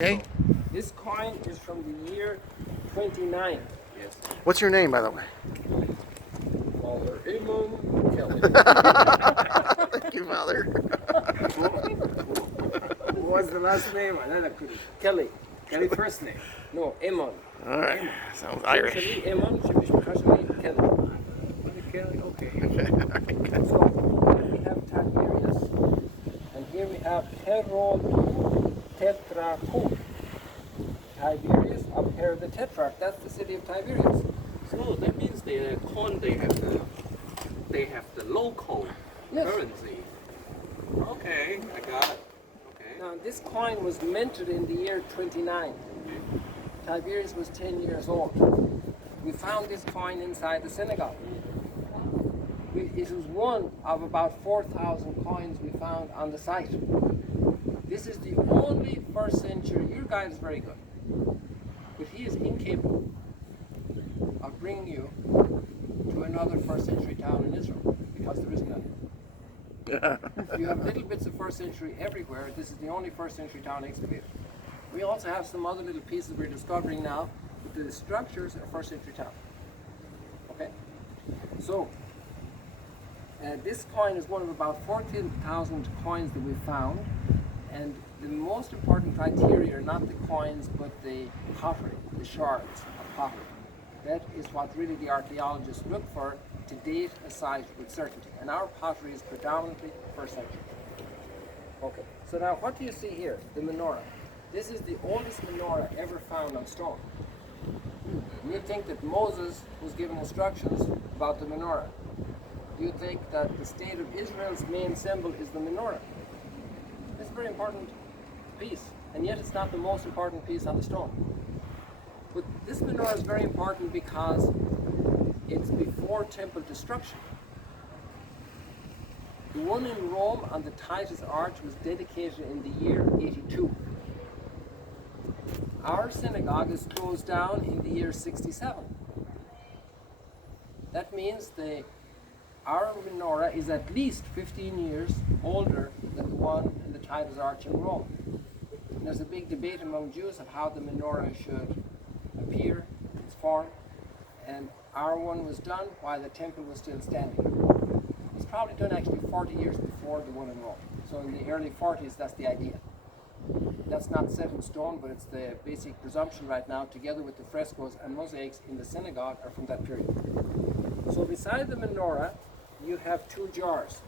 Okay. This coin is from the year 29. Yes. What's your name, by the way? Father Kelly. Thank you, Father. What's the last name? Kelly. Kelly first name. No, Emon. All right. Sounds Irish. Emon, Kelly. Kelly, okay. So here we have Tiberius, and here we have Herod Tetrarch. Tiberius, up here the Tetrarch. That's the city of Tiberius. So that means the coin they have the local currency. Okay, I got it. Okay. Now this coin was minted in the year 29. Tiberius was 10 years old. We found this coin inside the synagogue. It was one of about 4,000 coins we found on the site. This is the only first century. Your guide is very good, but he is incapable of bringing you to another first century town in Israel because there isn't any. You have little bits of first century everywhere. This is the only first century town excavated. We also have some other little pieces we're discovering now, but the structures are first century town. Okay? So, this coin is one of about 14,000 coins that we found, and the most important criteria are not the coins but the pottery, the shards of pottery. That is what really the archaeologists look for to date a site with certainty, and our pottery is predominantly first century. Okay, so now what do you see here? The menorah. This is the oldest menorah ever found on stone. And you think that Moses was given instructions about the menorah. You think that the state of Israel's main symbol is the menorah. It's a very important piece, and yet it's not the most important piece on the stone. But this menorah is very important because it's before temple destruction. The one in Rome on the Titus Arch was dedicated in the year 82. Our synagogue is closed down in the year 67. That means our menorah is at least 15 years older than the one in the Titus Arch in Rome. And there's a big debate among Jews of how the menorah should appear, its form, and our one was done while the temple was still standing. It was probably done actually 40 years before the one in Rome. So in the early 40s, that's the idea. That's not set in stone, but it's the basic presumption right now, together with the frescoes and mosaics in the synagogue, are from that period. So beside the menorah, you have two jars,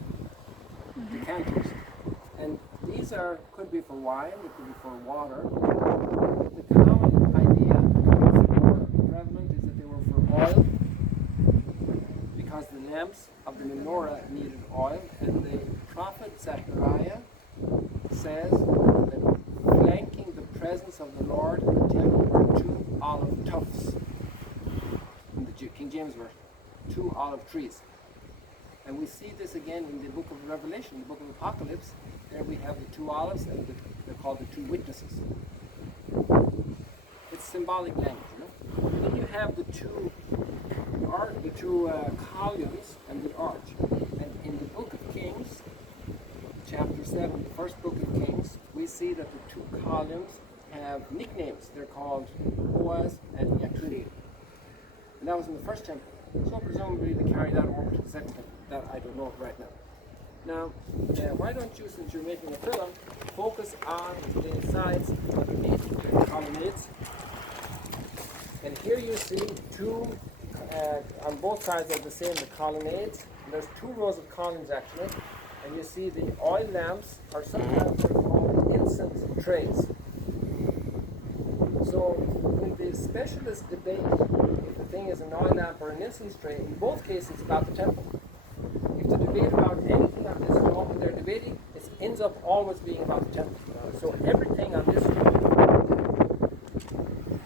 decanters, and these could be for wine, it could be for water. The common idea that's more prevalent is that they were for oil, because the lamps of the menorah needed oil, and the prophet Zechariah says that flanking the presence of the Lord in the temple were two olive tufts, in the King James Version, two olive trees. And we see this again in the book of Revelation, the book of Apocalypse. There we have the two olives, and they're called the two witnesses. It's symbolic language, you know. Then you have the two columns and the arch. And in the book of Kings, chapter 7, the first book of Kings, we see that the two columns have nicknames. They're called Boaz and Yakin. And that was in the first temple. So presumably they carry that over to the second temple. That I don't know right now. Now, why don't you, since you're making a film, focus on the sides underneath the colonnades. And here you see two, on both sides of the same, the colonnades. And there's two rows of columns actually. And you see the oil lamps, or sometimes they're called incense trays. So when the specialists debate if the thing is an oil lamp or an incense tray, in both cases it's about the temple. If they debate about anything on this talk they're debating, it ends up always being about the temple. So everything on this talk,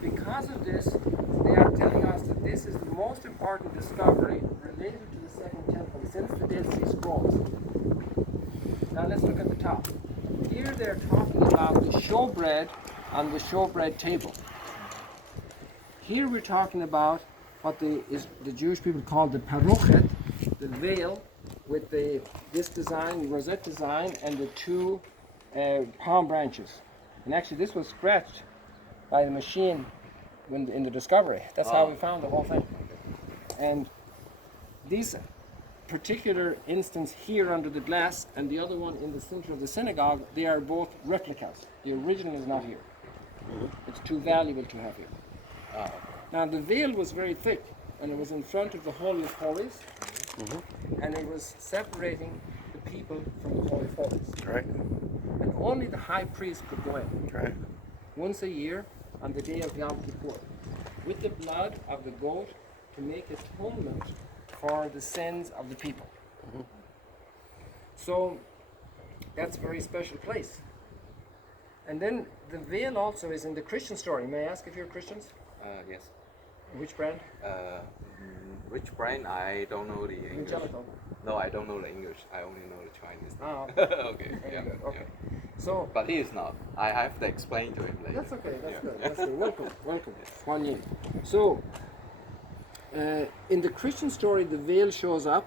because of this, they are telling us that this is the most important discovery related to the Second Temple since the Dead Sea Scrolls. Now let's look at the top. Here they're talking about the showbread on the showbread table. Here we're talking about what the Jewish people call the parochet, the veil with this design, rosette design, and the two palm branches. And actually, this was scratched by the machine in the discovery. That's how Oh. we found the whole thing. And these particular instance here under the glass and the other one in the center of the synagogue, they are both replicas. The original is not here. It's too valuable to have here. Oh. Now the veil was very thick, and it was in front of the Holy of Holies, and it was separating the people from the Holy of Holies. Right. And only the high priest could go in Right. once a year on the day of Yom Kippur with the blood of the goat to make atonement for the sins of the people. So that's a very special place. And then the veil also is in the Christian story. May I ask if you're Christians? Yes. Which brand? Which brand? I don't know the English. Evangelical. No, I don't know the English. I only know the Chinese. Ah, Okay. very Yeah. good. Okay. Yeah. So But he is not. I have to explain to him later. that's okay. That's Yeah. good. That's good. Welcome. Welcome. Huan Yin. So in the Christian story, the veil shows up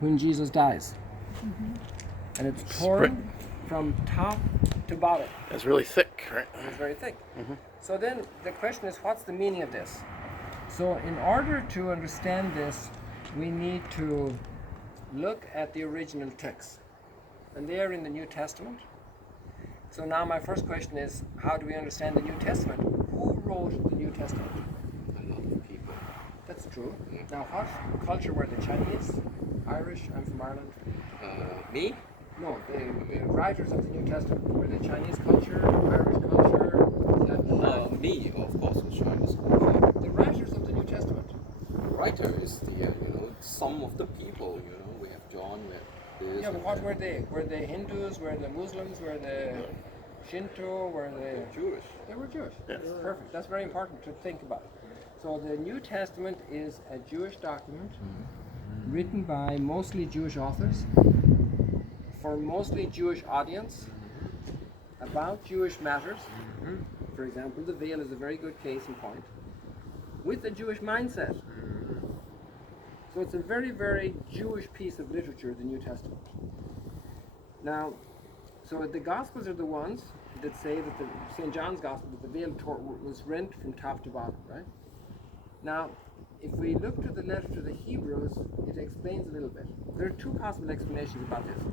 when Jesus dies, and it's torn from top to bottom. It's really thick, right? It's very thick. So then the question is, what's the meaning of this? So in order to understand this, we need to look at the original text. And they are in the New Testament. So now my first question is, how do we understand the New Testament? Who wrote the New Testament? A lot of people. That's true. Now what culture were the Chinese? Irish? I'm from Ireland. Me? No, the writers of the New Testament. Were they Chinese culture, Irish culture? Me, of course, was Chinese. The writers of the New Testament. The writer is the some of the people. We have John. We have this. Yeah, but what were they? Were they Hindus? Were they Muslims? Were they Shinto? Were they Jewish? They were Jewish. Yes. Perfect. That's very important to think about. So the New Testament is a Jewish document written by mostly Jewish authors for mostly Jewish audience about Jewish matters. For example, the veil is a very good case in point with a Jewish mindset. So it's a very, very Jewish piece of literature, the New Testament. Now, so the Gospels are the ones that say that St. John's Gospel, that the veil was rent from top to bottom, right? Now, if we look to the letter to the Hebrews, it explains a little bit. There are two possible explanations about this.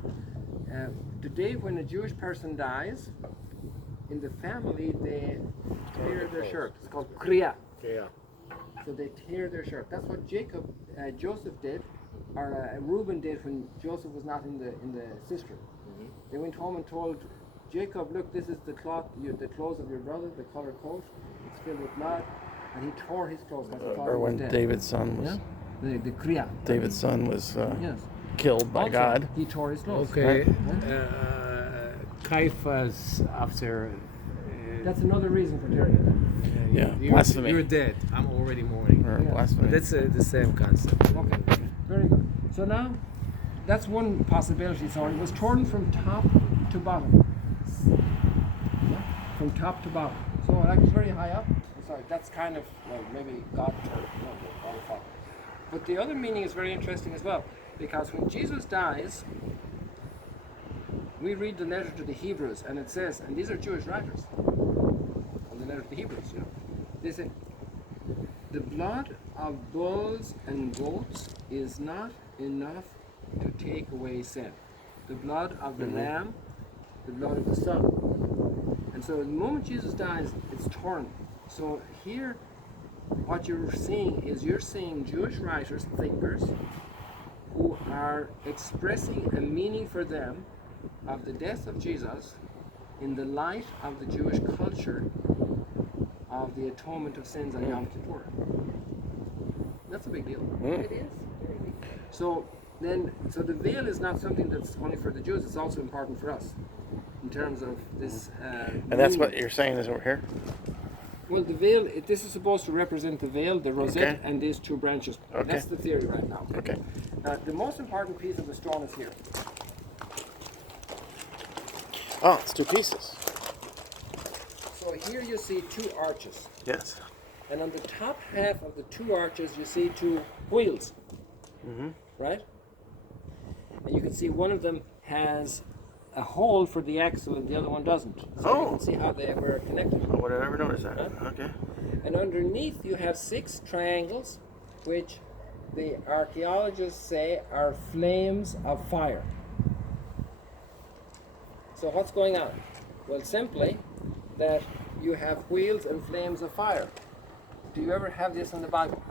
Today, when a Jewish person dies, in the family, they tear their shirt. It's called kriya. Yeah. So they tear their shirt. That's what Joseph did, or Reuben did when Joseph was not in the cistern. They went home and told Jacob, "Look, this is the cloth, the clothes of your brother, the color coat. It's filled with blood." And he tore his clothes because he thought Or he was when dead. David's son was The kriya. David's son was Yes. killed by Also, God. He tore his clothes. Okay. Right? Caiaphas after. That's another reason for tearing it. Yeah, blasphemy. You're dead. I'm already mourning. Or Yeah. blasphemy. But that's the same concept. Okay, very good. So now, that's one possibility. So it was torn from top to bottom. From top to bottom. So like it's very high up. Sorry, that's kind of maybe God tore it. No, God thought. But the other meaning is very interesting as well, because when Jesus dies, we read the letter to the Hebrews, and it says, and these are Jewish writers, on the letter to the Hebrews, they say, the blood of bulls and goats is not enough to take away sin. The blood of the lamb, the blood of the son. And so the moment Jesus dies, it's torn. So here, what you're seeing is you're seeing Jewish writers, thinkers, who are expressing a meaning for them of the death of Jesus in the light of the Jewish culture of the atonement of sins on Yom Kippur. That's a big deal. It is. So the veil is not something that's only for the Jews, it's also important for us in terms of this. And that's what you're saying is over here? Well, the veil, this is supposed to represent the veil, the rosette, Okay. and these two branches. Okay. That's the theory right now. Okay. The most important piece of the stone is here. Oh, it's two pieces. So here you see two arches. Yes. And on the top half of the two arches, you see two wheels. Right? And you can see one of them has a hole for the axle and the other one doesn't. So you can see how they were connected. I would have never noticed that. Huh? Okay. And underneath you have 6 triangles, which the archaeologists say are flames of fire. So what's going on? Well, simply that you have wheels and flames of fire. Do you ever have this in the Bible?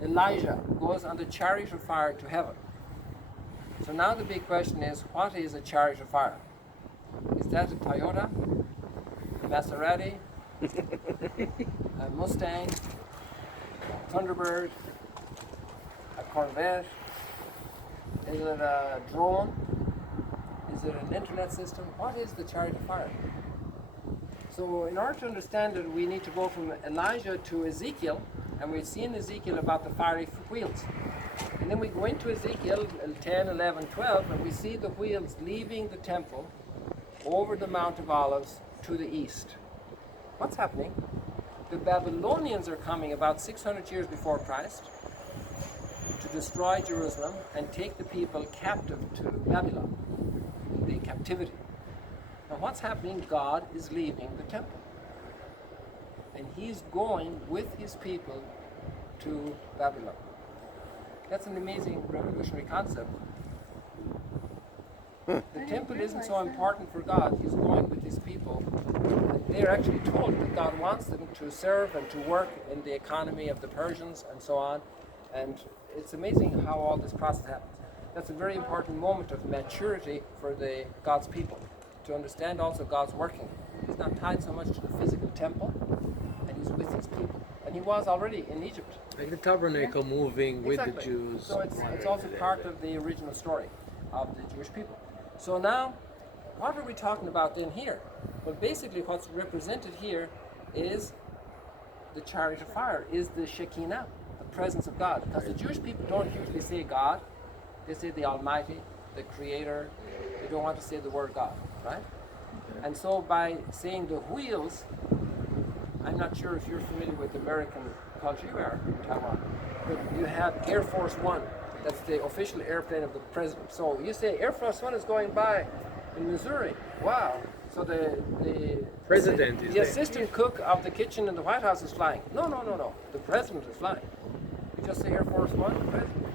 Elijah goes on the chariot of fire to heaven. So now the big question is, what is a chariot of fire? Is that a Toyota, a Maserati, a Mustang, a Thunderbird, a Corvette? Is it a drone? Is it an internet system? What is the chariot of fire? So in order to understand it, we need to go from Elijah to Ezekiel, and we've seen Ezekiel about the fiery wheels. And then we go into Ezekiel 10, 11, 12, and we see the wheels leaving the temple over the Mount of Olives to the east. What's happening? The Babylonians are coming about 600 years before Christ to destroy Jerusalem and take the people captive to Babylon, the captivity. Now what's happening? God is leaving the temple. And he's going with his people to Babylon. That's an amazing revolutionary concept. The temple isn't so important for God. He's going with his people. They're actually told that God wants them to serve and to work in the economy of the Persians and so on. And it's amazing how all this process happens. That's a very important moment of maturity for God's people, to understand also God's working. He's not tied so much to the physical temple, and he's with his people. And he was already in Egypt. Like the tabernacle moving with the Exactly. Jews. So it's also part of the original story of the Jewish people. So now, what are we talking about then here? Well, basically what's represented here is the chariot of fire, is the Shekinah, the presence of God. Because the Jewish people don't usually say God. They say the Almighty, the Creator. They don't want to say the word God, right? And so by saying the wheels, I'm not sure if you're familiar with American culture, you are in Taiwan, but you have Air Force One. That's the official airplane of the president. So you say Air Force One is going by in Missouri. Wow. So the President is the there. assistant cook of the kitchen in the White House is flying. No. The president is flying. You just say Air Force One, the president.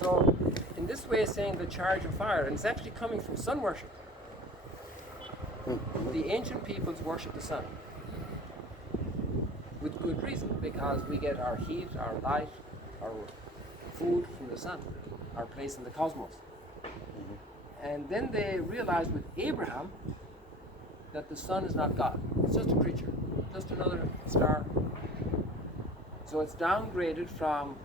So in this way, saying the charge of fire, and it's actually coming from sun worship. The ancient peoples worship the sun. With good reason, because we get our heat, our light, our food from the sun, our place in the cosmos. And then they realized with Abraham that the sun is not God. It's just a creature, just another star. So it's downgraded from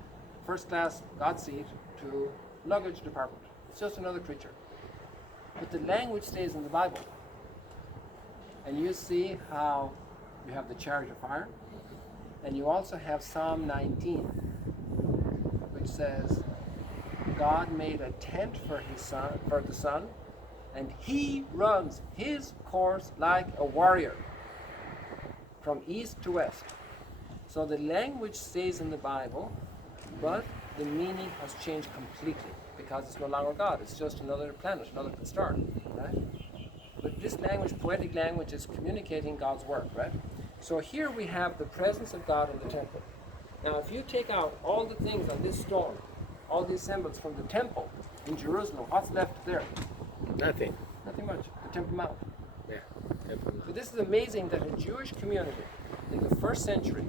first class God seat to luggage department. It's just another creature. But the language stays in the Bible. And you see how you have the chariot of fire, and you also have Psalm 19, which says, God made a tent for the sun, and he runs his course like a warrior from east to west. So the language stays in the Bible, but the meaning has changed completely because it's no longer God. It's just another planet, another star, right? But this language, poetic language, is communicating God's work, right? So here we have the presence of God in the temple. Now, if you take out all the things on this stone, all these symbols from the temple in Jerusalem, what's left there? Nothing. Nothing much. The Temple Mount. Yeah. Temple. So this is amazing that a Jewish community in the first century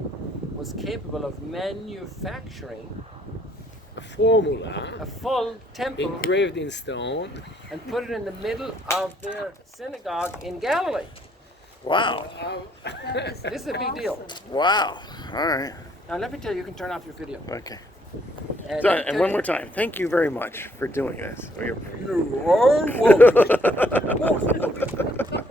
was capable of manufacturing A formula a full temple engraved in stone. and put it in the middle of their synagogue in Galilee. Wow. This is a big deal. Wow. All right. Now let me tell you, you can turn off your video. Okay. And So, let me and tell one you- more time, thank you very much for doing this. You are welcome. Most welcome.